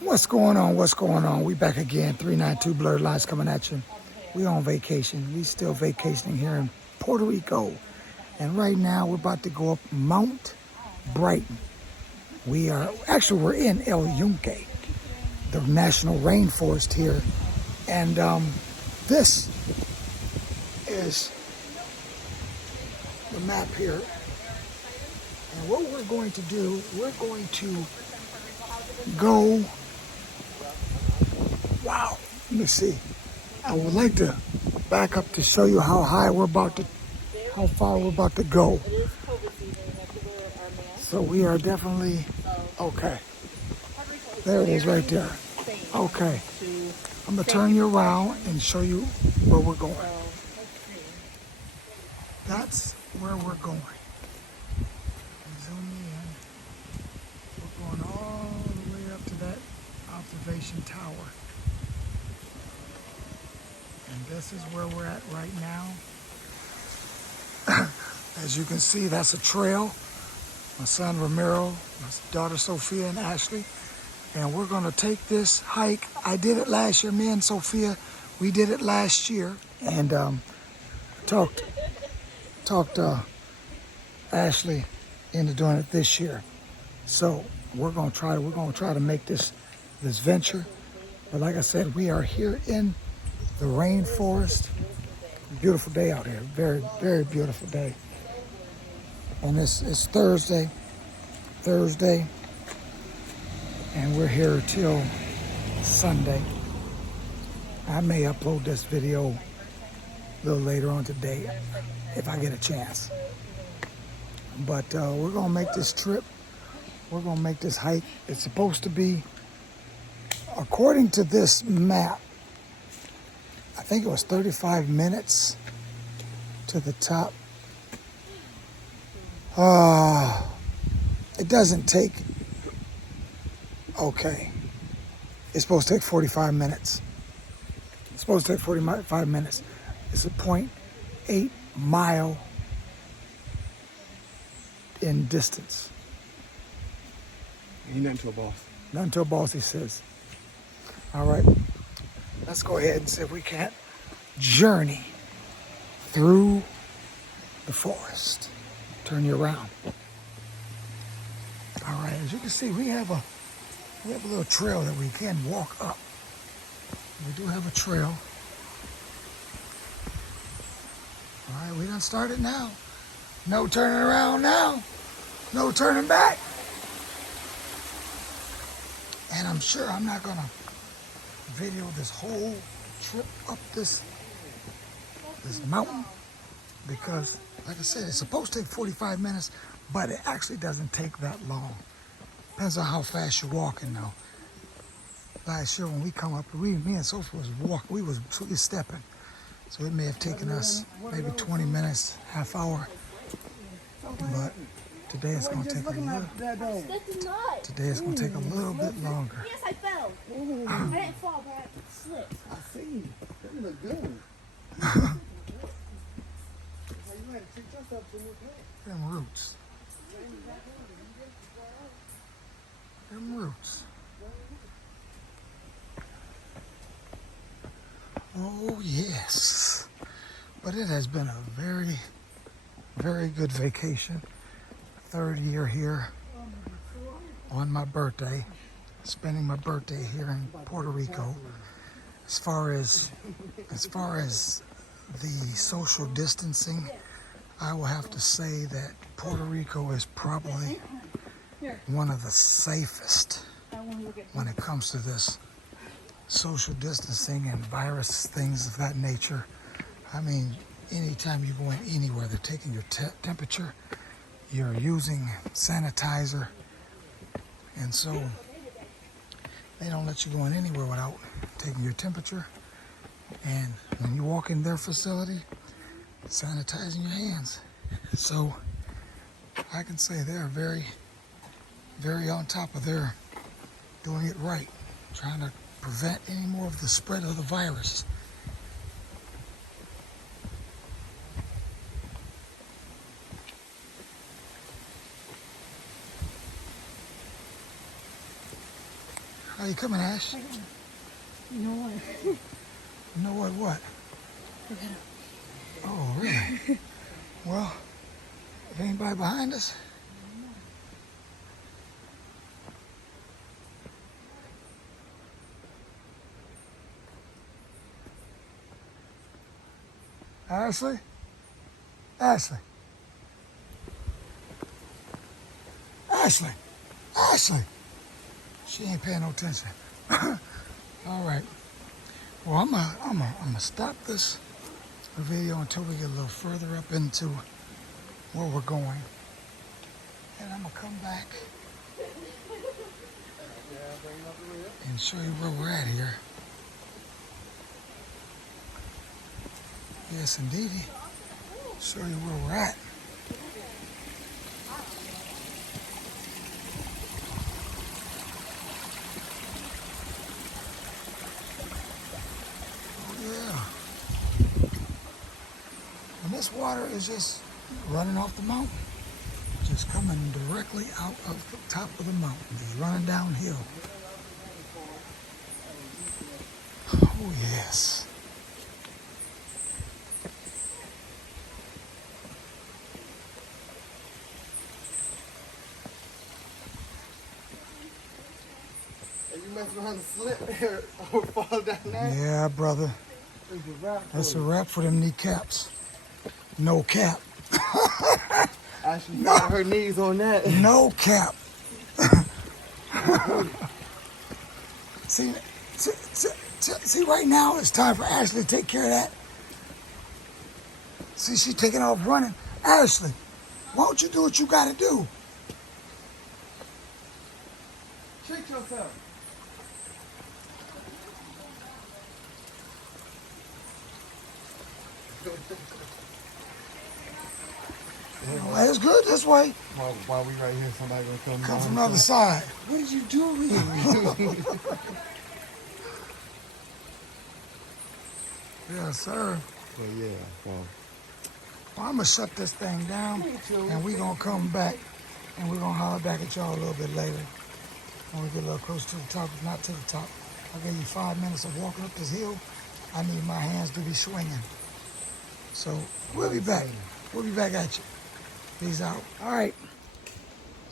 What's going on? What's going on? We back again. 392 Blurred Lines coming at you. We on vacation. We still vacationing here in Puerto Rico. And right now we're about to go up Mount Brighton. We're in El Yunque, the national rainforest here. And this is the map here. And what we're going to do, we're going to go. Wow, let me see. I would like to back up to show you how far we're about to go. So we are definitely, okay. There it is right there. Okay. I'm gonna turn you around and show you where we're going. That's where we're going. Zoom in. We're going all the way up to that observation tower. And this is where we're at right now. As you can see, that's a trail. My son Ramiro, my daughter Sophia and Ashley. And we're gonna take this hike. I did it last year, me and Sophia, we did it last year. And talked Ashley into doing it this year. So we're gonna try to make this venture. But like I said, we are here in the rainforest. Beautiful day out here. Very, very beautiful day. And it's Thursday. And we're here till Sunday. I may upload this video a little later on today if I get a chance. But we're gonna make this trip. We're gonna make this hike. It's supposed to be, according to this map, I think it was 35 minutes to the top. It doesn't take, okay. It's supposed to take 45 minutes. It's supposed to take 45 minutes. It's a 0.8 mile in distance. He nothing to a boss. Nothing to a boss, he says. All right, let's go ahead and see if we can't journey through the forest. Turn you around. All right, as you can see, we have a little trail that we can walk up. We do have a trail. All right, we done started now. No turning around now. No turning back. And I'm sure I'm not gonna video this whole trip up this mountain because, like I said, it's supposed to take 45 minutes, but it actually doesn't take that long. Depends on how fast you're walking though. Last year when we come up, me and Sophie was walking, we was stepping. So it may have taken us maybe 20 minutes, half hour. But today it's gonna take a little bit longer. Yes, I fell. I didn't fall, but I slipped. I see you. You look good. Them roots. Them roots. Oh yes. But it has been a very, very good vacation. Third year here on my birthday. Spending my birthday here in Puerto Rico. As far as the social distancing, I will have to say that Puerto Rico is probably one of the safest when it comes to this social distancing and virus things of that nature. I mean, anytime you go in anywhere, they're taking your temperature, you're using sanitizer, and so they don't let you go in anywhere without taking your temperature. And when you walk in their facility, sanitizing your hands. So I can say they're very, very on top of their doing it right, trying to prevent any more of the spread of the virus. How you coming, Ash? You know what? You know what? Look at him. Oh, really? Well, if anybody behind us? Ashley? Ashley? Ashley? Ashley? She ain't paying no attention. All right. Well, I'm gonna stop this video until we get a little further up into where we're going. And I'm gonna come back and show you where we're at here. Yes, indeedy. Show you where we're at. Oh yeah. And this water is just running off the mountain. Just coming directly out of the top of the mountain. Just running downhill. Oh yes. You mess around and slip or fall down there. Yeah, brother. It's a wrap. That's a wrap for them kneecaps. No cap. Ashley got her knees on that. No cap. See, right now it's time for Ashley to take care of that. See, she's taking off running. Ashley, why don't you do what you gotta do? Treat yourself. Well, it's good this way. While we right here, somebody gonna Come from the other side. What did you do? Yes, sir. Well, yeah. Well, Well, I'm gonna shut this thing down, and we're gonna come back, and we're gonna holler back at y'all a little bit later when we get a little closer to the top, if not to the top. I gave you 5 minutes of walking up this hill. I need my hands to be swinging. So we'll be back. We'll be back at you. Peace out. All right.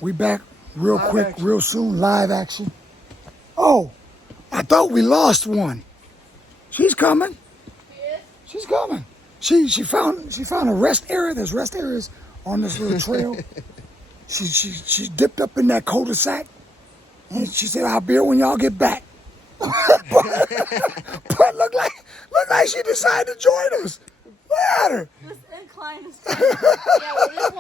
We back real Live quick, action. real soon. Live action. Oh, I thought we lost one. She's coming. She's coming. She found a rest area. There's rest areas on this little trail. She dipped up in that cul-de-sac, and she said, "I'll be here when y'all get back." but look like she decided to join us. Look at her. This incline is yeah, well, this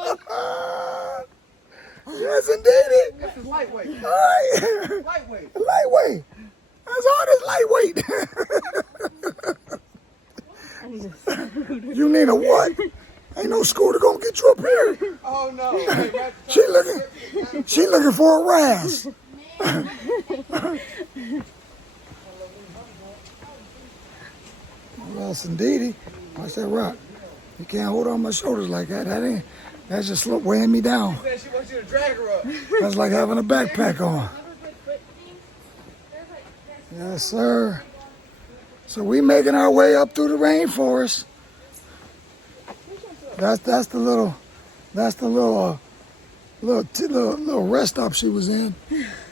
one. Yes, indeed. this is lightweight. All right. Lightweight. Lightweight. That's all this lightweight. I need a You need a what? Ain't no scooter gonna get you up here. Oh no. Hey, She looking for a razz. Yes, indeedy. Watch that rock. You can't hold on my shoulders like that. That's just weighing me down. said she wants you to drag her up. That's like having a backpack on. Yes, sir. So we making our way up through the rainforest. That's the little rest stop she was in.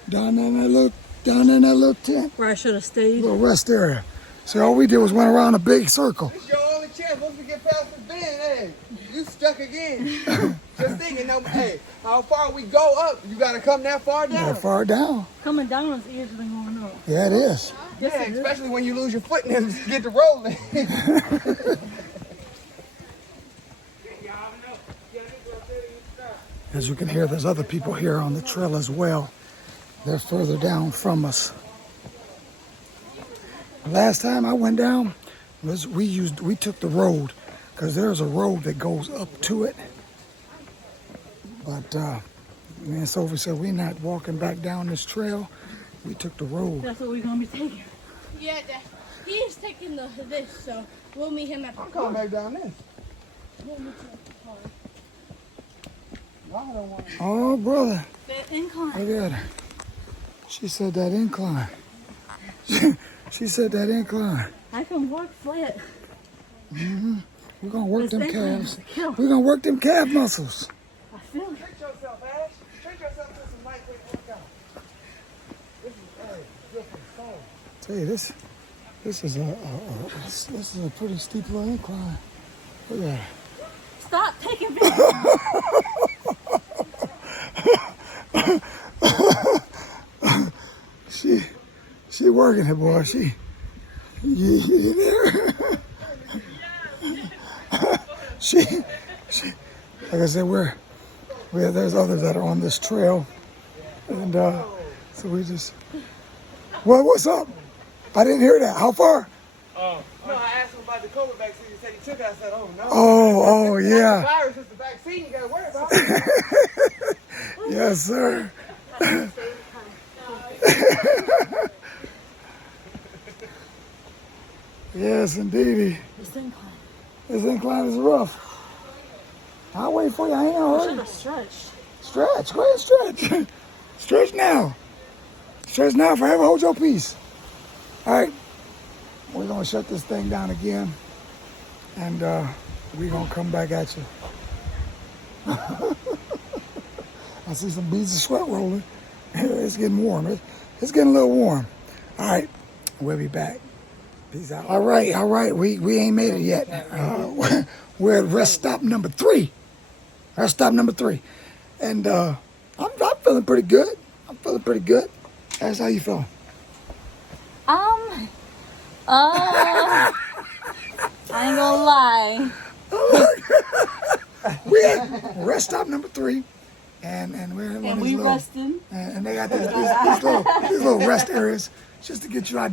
Down in that little tent. Where I should have stayed. Little rest area. So all we did was went around a big circle. It's your only chance. Once we get past the bend, hey, you stuck again. Just thinking, no, hey, how far we go up, you gotta come that far down. That far down. Coming down is easier than going up. Yeah, it is. Yeah, especially when you lose your foot and then get to rolling. As you can hear, there's other people here on the trail as well. They're further down from us. Last time I went down, we took the road because there's a road that goes up to it. But me and Sophie said we're not walking back down this trail. We took the road. That's what we're gonna be taking. Yeah, he's taking this, so we'll meet him at the I'm coming car. back down this. We'll meet him at the car. I don't want to. Oh, brother, The incline. look at her. She said that incline. She said that incline. I can walk flat. We're gonna work them This incline calves. is a kill. We're gonna work them calf muscles. I feel it. Treat yourself, Ash. Treat yourself to some lightweight workout. This is, hey, good for the soul. Tell you this is a pretty steep little incline. Look at it. Stop taking videos. She working it, boy. You there? she, like I said, there's others that are on this trail, and so we just. Well, what's up? I didn't hear that. How far? No, I asked him about the COVID vaccine. He said he took it. I said, oh no. Oh, The yeah. virus is the vaccine. You gotta worry about it. Yes, sir. Yes, indeedy. This incline. This incline is rough. I'll wait for you. I ain't gonna I hurry. should have stretched. Stretch. Go ahead, stretch. Stretch now. Stretch now. Forever hold your peace. All right. We're going to shut this thing down again. And we're going to come back at you. I see some beads of sweat rolling. It's getting warm. It's getting a little warm. All right. We'll be back. Peace out. All right. We ain't made it yet. We're at rest stop number 3. Rest stop number 3. And I'm feeling pretty good. That's how you feel. I ain't gonna lie. We at rest stop number 3. And we're in one And of we these little, resting. and they got these little rest areas just to get you out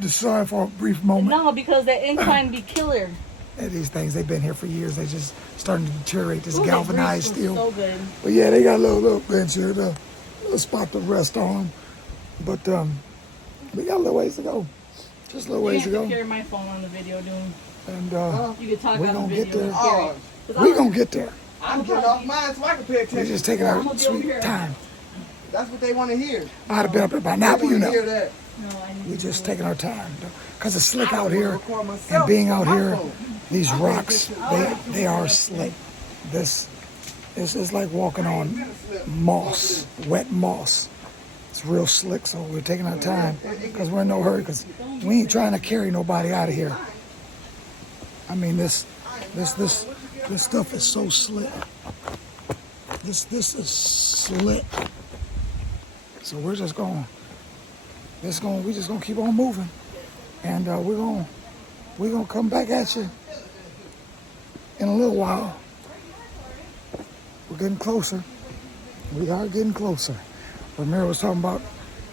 the sun for a brief moment. No, because that incline be killer. And these things, they've been here for years. They just starting to deteriorate. This Ooh, the galvanized grease was steel. So good. But yeah, they got a little bench here, a little spot to rest on. But we got a little ways to go. Just a little You ways have to to go. carry my phone on the video, dude. And You can talk we on gonna the get video. there. and carry Oh, it. 'Cause we I'm- gonna get there. I'm getting off mine so I can pay We're attention. just taking I'm our gonna be over sweet here. time. That's what they want to hear. I'd have been up there by now, They but you want to hear know, that. No, I need we're to just do it. taking our time. Because it's slick I out wanna here, record myself and being out on my here, phone. these rocks, they are slick. This is like walking on moss, wet moss. It's real slick, so we're taking our time because we're in no hurry because we ain't trying to carry nobody out of here. I mean, this stuff is so slick. This is slick. So we're just gonna keep on moving, and we're gonna come back at you in a little while. We're getting closer. We are getting closer. Ramiro was talking about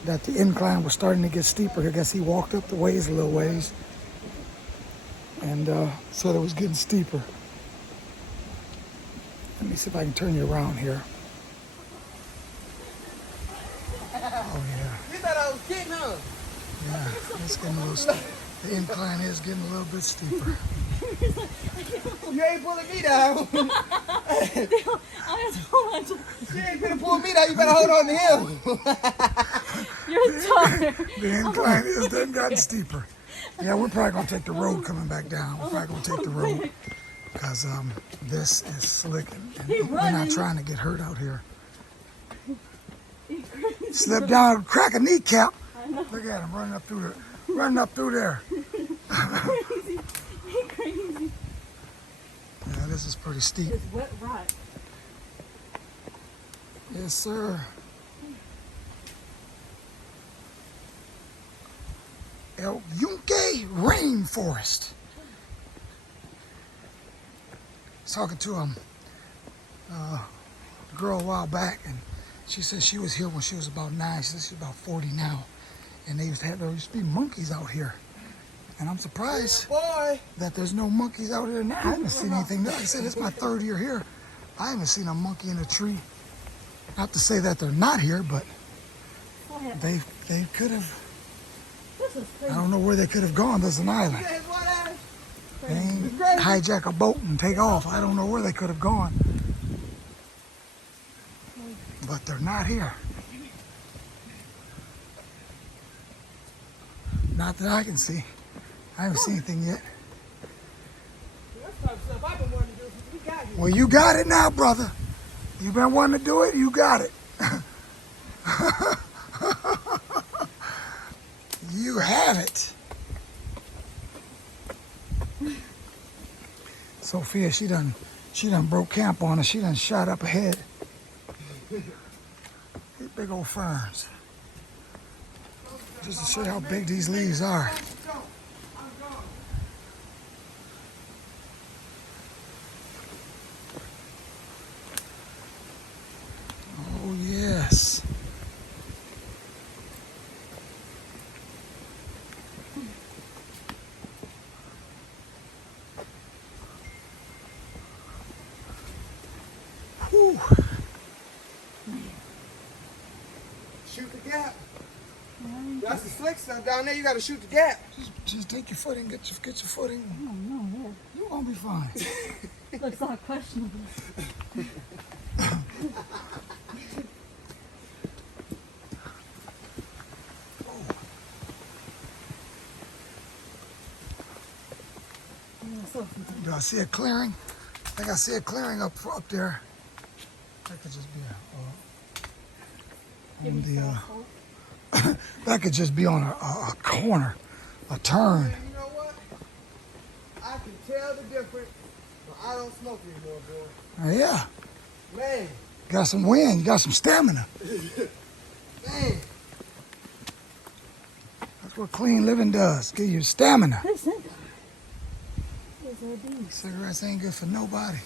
that the incline was starting to get steeper. I guess he walked up the ways a little ways and said it was getting steeper. Let me see if I can turn you around here. Oh yeah, You thought I was kidding, huh? yeah, it's getting a little steep. The incline is getting a little bit steeper. You ain't pulling me down. I have to hold on to. She ain't gonna pull me down. You better hold on to him. You're tired. The incline is then gotten steeper. Yeah, we're probably gonna take the road coming back down. We're probably gonna take the road because this is slick and we're not running. trying to get hurt out here. Slip down, crack a kneecap. Look at him running up through there. Crazy. Yeah, this is pretty steep. It's wet rock. Yes, sir. El Yunque Rainforest. I was talking to a girl a while back, and she said she was here when she was about 9. She said she's about 40 now. And there used to be monkeys out here. And I'm surprised Boy. that there's no monkeys out here now. I haven't seen anything. Like I said, it's my 3rd year here. I haven't seen a monkey in a tree. Not to say that they're not here, but they could have. This is I crazy. don't know where they could have gone. There's an island. That's what I- They ain't hijack a boat and take off. I don't know where they could have gone. But they're not here. Not that I can see. I haven't seen anything yet. That's the type of stuff I've been wanting to do since we got here. Well, you got it now, brother. You've been wanting to do it, you got it. You have it. Sophia, she done broke camp on us. She done shot up ahead. These big old ferns. Just to show you how big these leaves are. Oh, yes. Whew. Shoot the gap. That's the slick stuff down there. You got to shoot the gap. Just take your footing, get your footing. No, You're gonna be fine. looks not questionable. Do I see a clearing? I think I see a clearing up there. That could just be that could just be on a corner, a turn. You know what? I can tell the difference, but I don't smoke anymore, boy. Yeah, Man, got some wind, you got some stamina. man. That's what clean living does, give you stamina. Listen. Yes, I do. Cigarettes ain't good for nobody.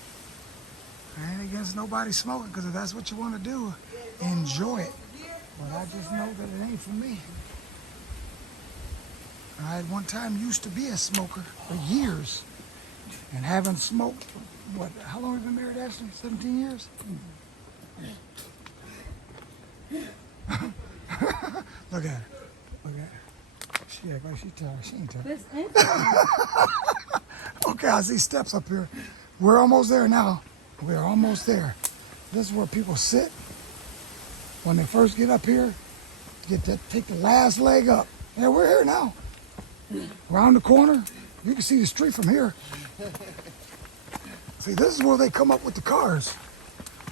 I ain't against nobody smoking, because if that's what you want to do, enjoy it. But I just know that it ain't for me. I at one time used to be a smoker for years, and haven't smoked for, what, how long have you been married, Ashley? 17 years? Look at her. Look at her. She act like she tired. She ain't tired. Listen. Okay, I see steps up here. We're almost there now. We're almost there. This is where people sit when they first get up here. Take the last leg up. Yeah, we're here now. Around the corner, you can see the street from here. See, this is where they come up with the cars.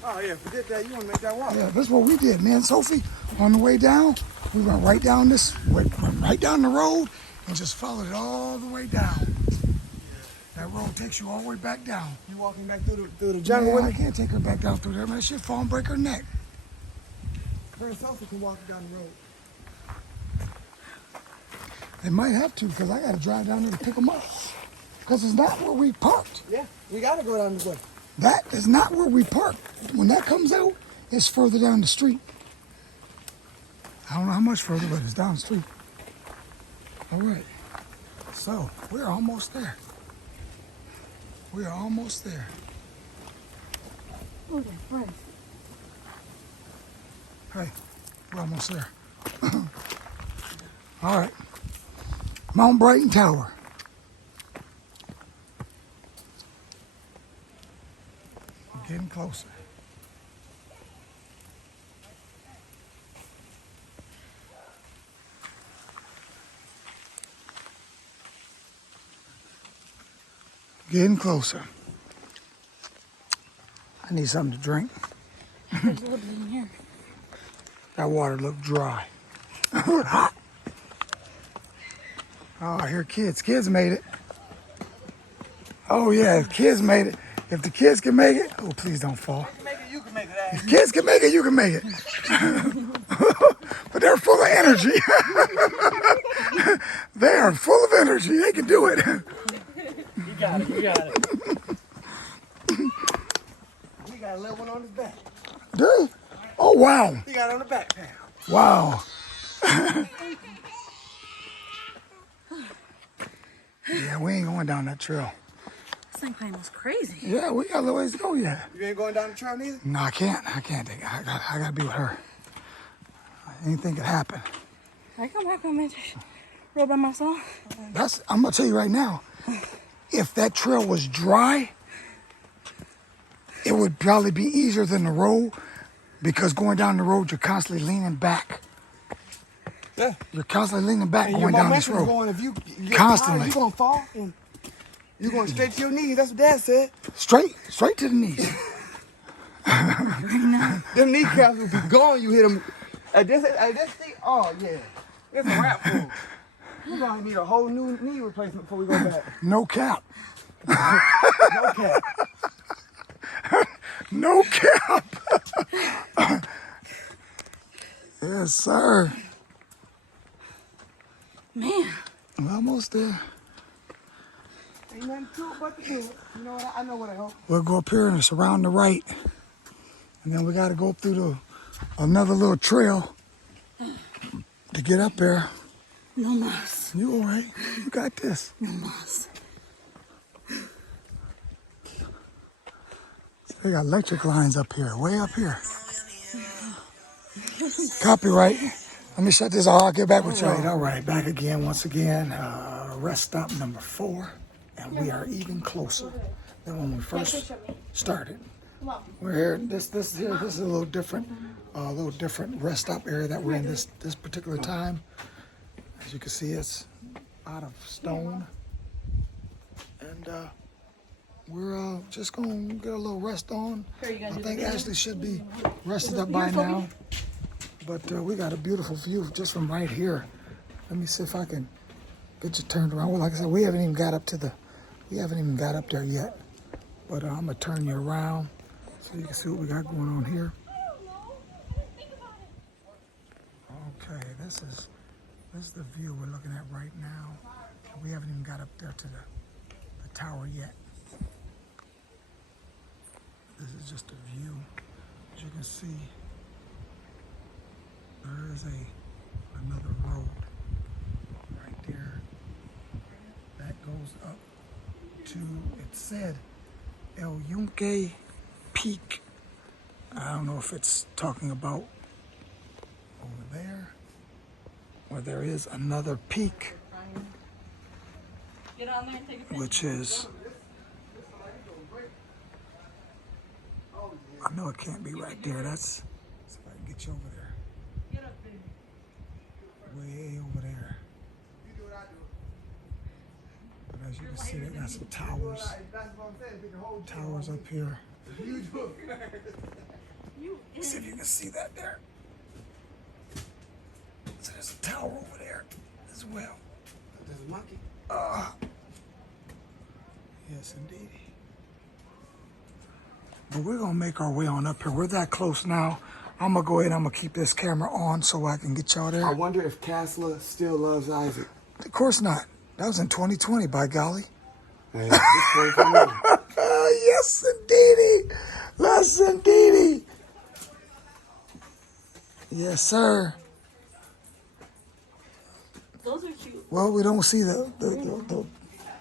Oh, yeah, forget that. You want to make that walk. Yeah, this is what we did. Me and Sophie, on the way down, we went right down went right down the road and just followed it all the way down. That road takes you all the way back down. You walking back through the jungle Yeah, with I me? can't take her back down through there, man. She'll fall and break her neck. Her and Sophie can walk down the road. They might have to, because I got to drive down there to pick them up. Because it's not where we parked. Yeah, we got to go down this way. That is not where we parked. When that comes out, it's further down the street. I don't know how much further, but it's down the street. All right. So, we're almost there. We are almost there. Look at friends. Hey, we're almost there. All right. Mount Brighton Tower. We're getting closer. Getting closer. I need something to drink. There's a little bit in here. That water looked dry. Hot. Oh, I hear kids. Kids made it. Oh, yeah, if kids made it. If the kids can make it, oh, please don't fall. You can make it, If kids can make it, you can make it. But they're full of energy. They are full of energy. They can do it. You got it, you got it. He got a little one on his back. Do? Oh, wow. He got it on the backpack. Wow. Yeah, we ain't going down that trail. This thing came was crazy. Yeah, we got a little ways to go yet. You ain't going down the trail neither? No, I can't take it. I gotta be with her. Anything could happen. I come back on me. Roll by myself. I'm gonna tell you right now, if that trail was dry, it would probably be easier than the road, because going down the road, you're constantly leaning back. Yeah. You're constantly leaning back And your going down this momentum's road. going, if you get Constantly. tired, you're going to fall. And you're going straight to your knees. That's what Dad said. Straight to the knees. Them kneecaps will be gone. You hit them. At this thing, oh, yeah. It's a wrap for 'em. We're going to need a whole new knee replacement before we go back. No cap. No cap. No cap. Yes, sir. Man. We're almost there. Ain't nothing to it but to do it. You know what? I know what I hope. We'll go up here and it's around the right. And then we got to go up through another little trail to get up there. No más. You all right? You got this. No más. They got electric lines up here, way up here. Copyright. Let me shut this off. I'll get back with you. All right, back again once again. Rest stop number 4. And we are even closer than when we first started. We're here. This is a little different rest stop area that we're in this particular time. As you can see, it's out of stone, and we're just gonna get a little rest on. I think Ashley should be rested up by now, but we got a beautiful view just from right here. Let me see if I can get you turned around. Well, like I said, we haven't even got up there yet, but I'm gonna turn you around so you can see what we got going on here. Okay, this is the view we're looking at right now. We haven't even got up there to the tower yet. This is just a view. As you can see, there is another road right there that goes up to, it said El Yunque Peak. I don't know if it's talking about over there, or there is another peak, Get on there and take a picture. which is, I know it can't be right there. That's, see if I can get you over there. Get up there. Way over there. But as you can see, they got some towers. Towers up here. See if you can see that there. So there's a tower over there as well. There's a monkey. Yes, indeed. But we're gonna make our way on up here. We're that close now. I'm gonna go ahead and I'm gonna keep this camera on so I can get y'all there. I wonder if Kasla still loves Isaac. Of course not. That was in 2020, by golly. Hey, it's 2021. Yes, indeedy. Yes, indeedy. Yes, sir. Those are cute. Well, we don't see the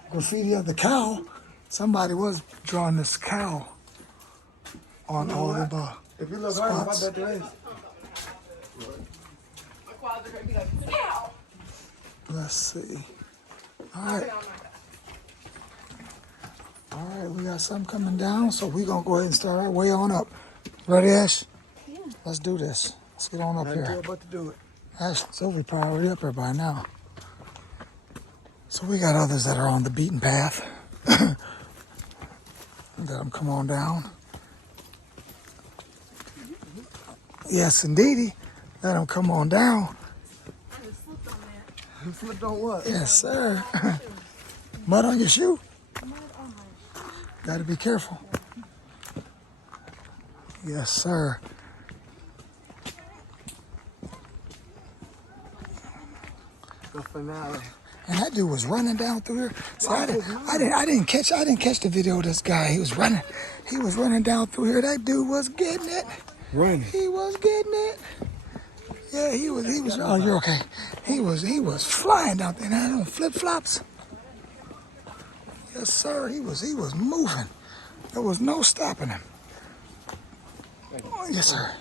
graffiti of the cow. Somebody was drawing this cow on all of the If you look hard, I spots. bet there is. Let's see. All right. All right, we got something coming down, so we're going to go ahead and start our way on up. Ready, Ash? Yeah. Let's do this. Let's get on up Nothing to here. it but to do it. Ash, Sylvie probably already up there by now. So we got others that are on the beaten path. Let them come on down. Yes, indeedy. Let them come on down. I just slipped on that. You flipped on what? Yes, sir. Mud on your shoe? Got to be careful. Yes, sir. The finale. And that dude was running down through here. See, I didn't catch the video of this guy. He was running down through here. That dude was getting it. Running. He was getting it. Yeah, he was. Oh, you're okay. He was flying down there. Now on flip flops. Yes, sir. He was moving. There was no stopping him. Oh, yes, sir.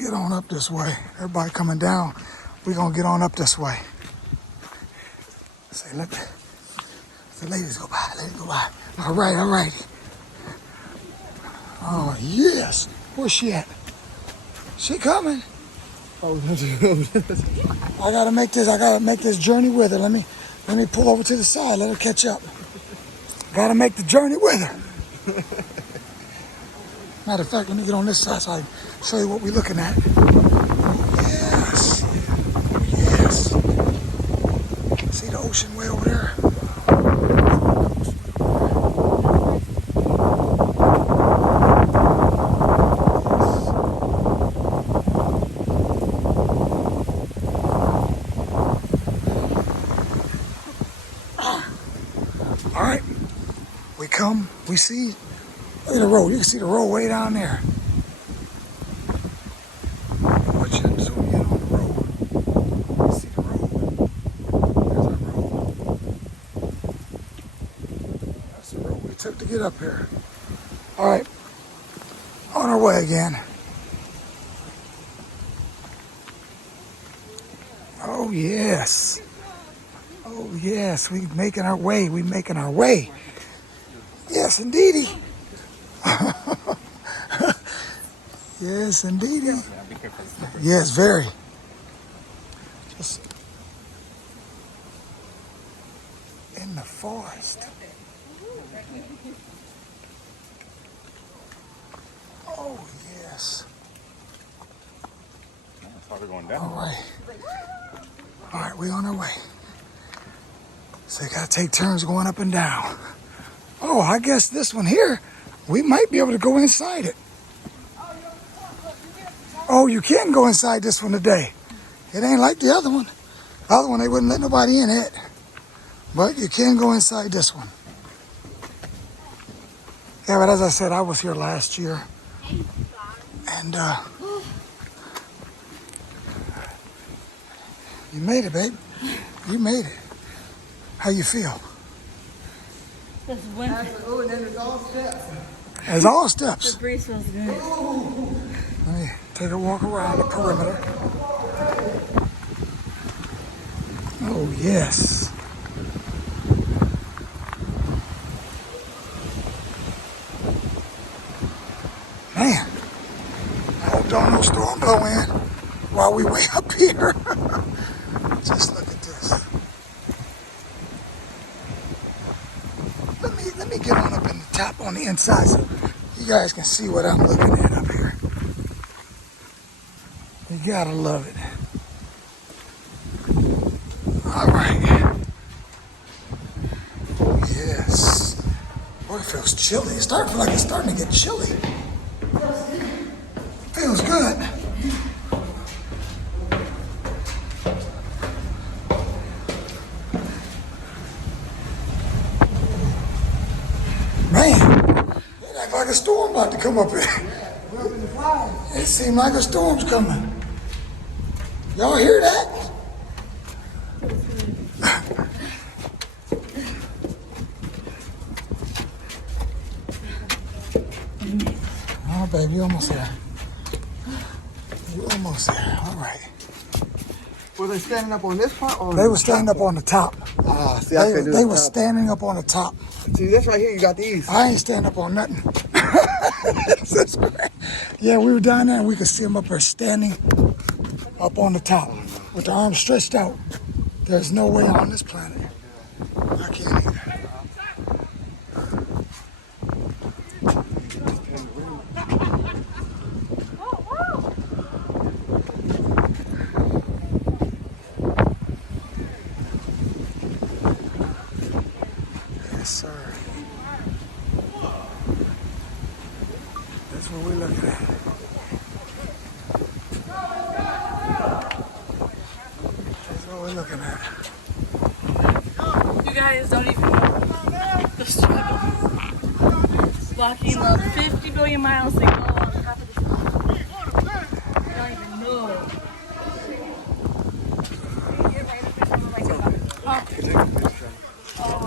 Get on up this way. Everybody coming down. We're gonna get on up this way. Say, let the ladies go by. Ladies go by. All right. Oh yes. Where's she at? She coming. Oh, I gotta make this journey with her. Let me pull over to the side, let her catch up. Gotta make the journey with her. Matter of fact, let me get on this side so I can show you what we're looking at. Yes. Yes. See the ocean way over there? All right, we see, look at the road. You can see the road way down there. Watch it, zoom in on the road. You see the road. There's our road. That's the road we took to get up here. All right, on our way again. Oh yes. Oh yes, we making our way. We making our way. Yes, indeedy. Yes, indeedy. Yes, very. Just in the forest. Oh yes. That's probably going down. All right. All right, we on our way. So you gotta take turns going up and down. Oh, I guess this one here, we might be able to go inside it. Oh, you can go inside this one today. It ain't like the other one. The other one, they wouldn't let nobody in it. But you can go inside this one. Yeah, but as I said, I was here last year. And you made it, babe. You made it. How you feel? This winter. oh, and then there's all steps. As all steps. The breeze feels good. Let me take a walk around the perimeter. Oh, yes. Man, I hope don't no storm blow in while we way up here. Just look at this. Let me get on up in the top on the inside so you guys can see what I'm looking at up here. You gotta love it. All right. Oh yes. Boy, it feels chilly. It's starting to get chilly. Feels good. Man, it act like a storm about to come up here. It seemed like a storm's coming. Y'all hear that? Oh, baby, you almost there. You almost there. All right. Were they standing up on this part? Or They were standing up on the top. Ah, see, I couldn't do They the were top. standing up on the top. See, this right here, you got these. I ain't standing up on nothing. That's great. Yeah, we were down there and we could see them up there standing up on the top with their arms stretched out. There's no way on this planet. I can't either. Yes, sir. That's what we're looking at. That's what we're looking at. You guys don't even know the struggle. Walking the 50 billion miles to go on top of the sun. You don't even know.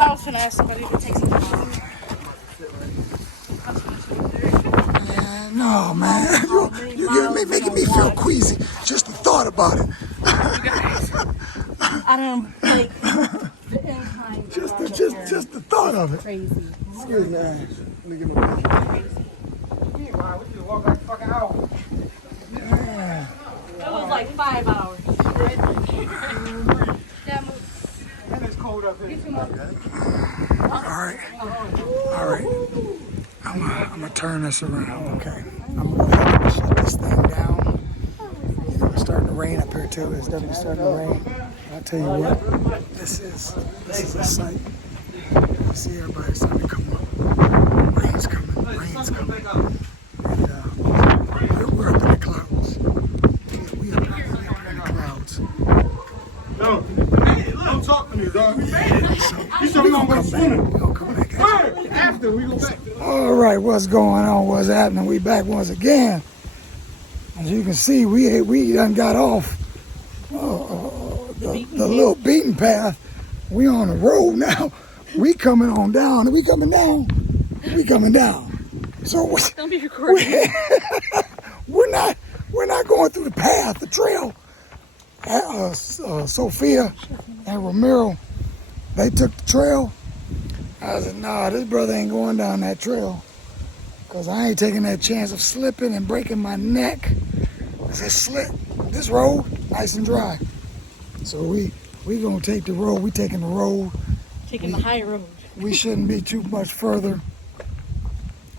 I was gonna ask somebody to take some pictures. No, man. You're making me feel queasy. Just the thought about it. You guys, I don't like the incline. Just the thought of it. Crazy. Excuse me. Let me get my picture. Meanwhile, we just walk like a fucking hour. Yeah. like 5 hours. Yeah, move. And it's cold up here. All right. All right. I'm gonna turn this around, okay? I'm gonna shut this thing down. You know, it's starting to rain up here too. It's definitely starting to rain. I'll tell you what, this is a sight. You see everybody starting to come up. Rain's coming. And we're up in the clouds. We up in the clouds. No. Hey, look, don't talk to me, dog. You said we gonna go swimming. We're gonna come back at you. After we go back. All right, what's going on? What's happening? We back once again. As you can see, we done got off the little beaten path. We on the road now. We coming on down. We coming down. We coming down. So Don't be recording. we're not going through the path, the trail. Sophia and Ramiro, they took the trail. I said, nah, this brother ain't going down that trail. Because I ain't taking that chance of slipping and breaking my neck. It's slick. This road, nice and dry. So we going to take the road. We taking the road. Taking the high road. We shouldn't be too much further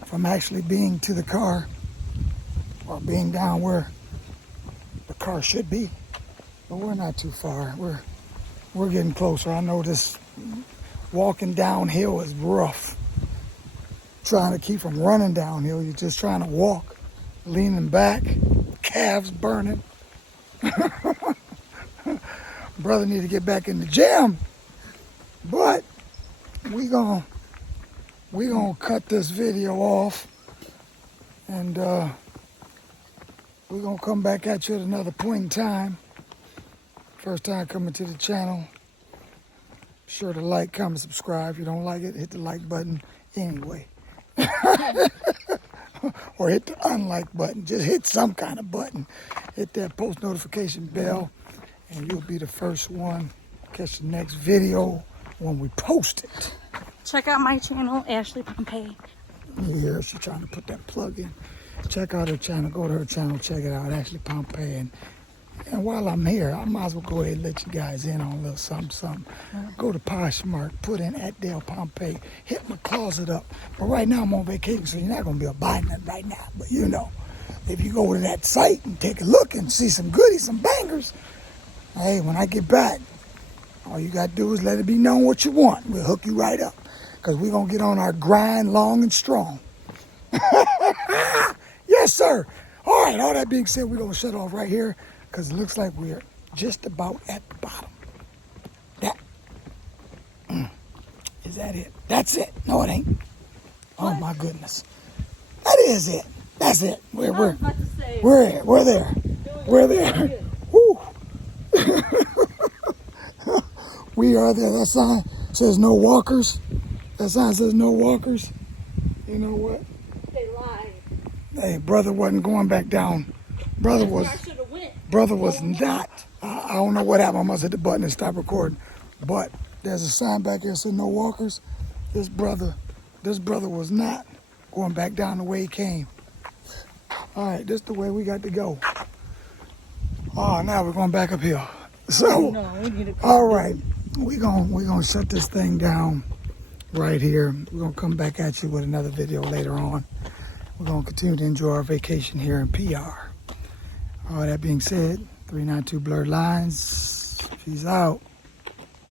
from actually being to the car or being down where the car should be. But we're not too far. We're getting closer. I know this walking downhill is rough. Trying to keep from running downhill, you're just trying to walk, leaning back, calves burning. Brother need to get back in the gym. But we gonna cut this video off, and we're gonna come back at you at another point in time. First time coming to the channel, be sure to like, comment, subscribe. If you don't like it, hit the like button anyway. Or hit the unlike button. Just hit some kind of button. Hit that post notification bell, and you'll be the first one to catch the next video when we post it. Check out my channel, Ashley Pompey. Yeah, she's trying to put that plug in. Check out her channel. Go to her channel. Check it out, Ashley Pompey. And while I'm here, I might as well go ahead and let you guys in on a little something. Go to Poshmark, put in @Dale Pompey, hit my closet up. But right now I'm on vacation, so you're not going to be able to buy nothing right now. But you know, if you go to that site and take a look and see some goodies, some bangers, hey, when I get back, all you got to do is let it be known what you want. We'll hook you right up, because we're going to get on our grind long and strong. Yes, sir. All right, all that being said, we're going to shut off right here, because it looks like we're just about at the bottom. That. Is that it? That's it. No, it ain't. Oh, my goodness. That is it. That's it. We're there. We're there. Woo. We are there. That sign says no walkers. That sign says no walkers. You know what? They lied. Hey, brother wasn't going back down. Brother was not. I don't know what happened. I must hit the button and stop recording. But there's a sign back here that says no walkers. This brother was not going back down the way he came. All right, this is the way we got to go. Oh, now we're going back uphill. So, No, we need to all right, we're gonna shut this thing down right here. We're gonna come back at you with another video later on. We're gonna continue to enjoy our vacation here in PR. All that being said, 392 Blurred Lines. Peace out.